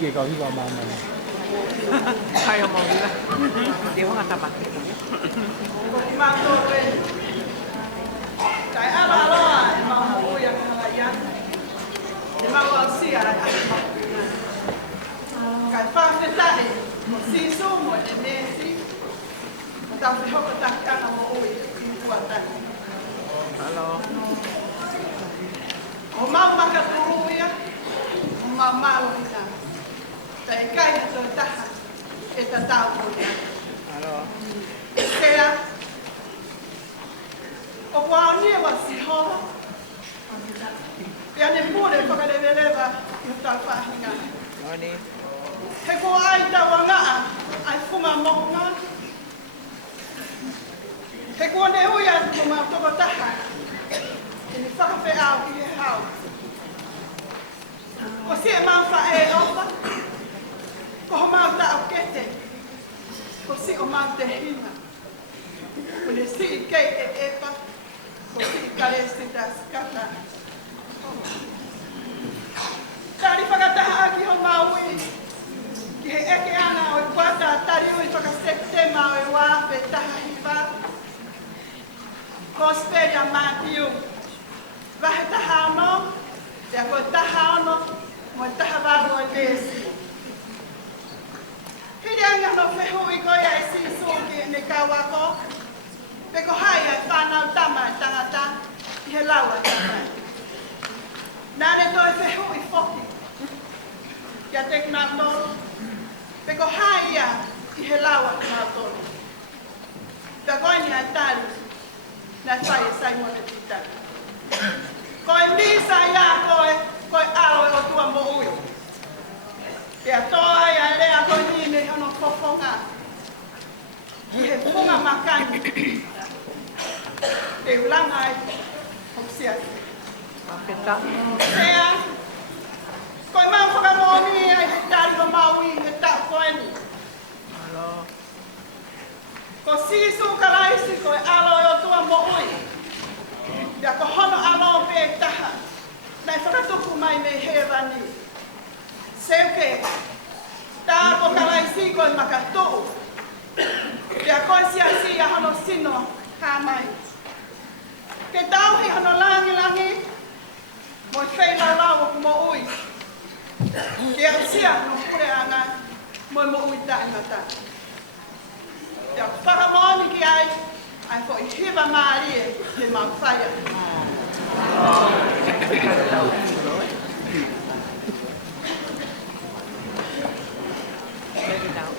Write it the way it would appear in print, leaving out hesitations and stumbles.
ke ka hiwa mama. Kaya mo nila. Hindi mo nga tamat. Kaya ala mga uyang halayan. Di mga siya kaya pagkatali si sumo ni Messi. Tapos ako takya na mo uwi ikuatan. Hello. Umang makaturuya, umamalo na. Kaya kaya ito tahan, itatao ko niya. Hello. Kaya, o kwa niya ba si Ho? Kaya ni mure pagkaleleleba yung talpahinga. Morning. He ko ay dawa nga ay fumamok nga. He ko ne uyan kumatoba tahan. Ini whakawheau I he hau. Ko si e mau whae opa. Ko ho mau ta au kete. Ko si o mau te hina. Ko ne si I kei e epa. Ko si I kare si das kata. Tari whakataha aki ho mau I. Ki he eke ana o I kwata tari ui whakasete mau e wā pe taha hipa. Ko speja mātiu. Vahe tahano, ya ko tahano, mo tahabaru o lesi. Hiri anga no fehu I ko ya esi suki ne kawako, pe ko haya whanau tama tangata, I he lawa tama. Nane to e fehu I foki, ya tek na toro, pe ko haya I he lawa na toro. Pe ko ni a tali, na sai mo ne titali. Koe misa ia koe alo o tua mo uio. Pea toa ia rea koe nine hono fofonga. I he funga makani. E ulanga ai hoksia. Mapeta. Pea, koe mau whakamoni ai he tari o maui he ta koeni. Hello. Ko sisu karaisi koe alo o tua mo ui. Ia ko hono alo pe taha. Nai whakatuku mai me he rani. Seuke, tā po karaisi koe makatu. Ia koe si a hono sino hā mai. Ke tau he hono langi, mo whei lau o mo ui. Ke a sia no pure anga, mo ui ta ingata. Ia whakamoni ki ai, ai ko I hiwa maarie te mawhaya. Maybe now,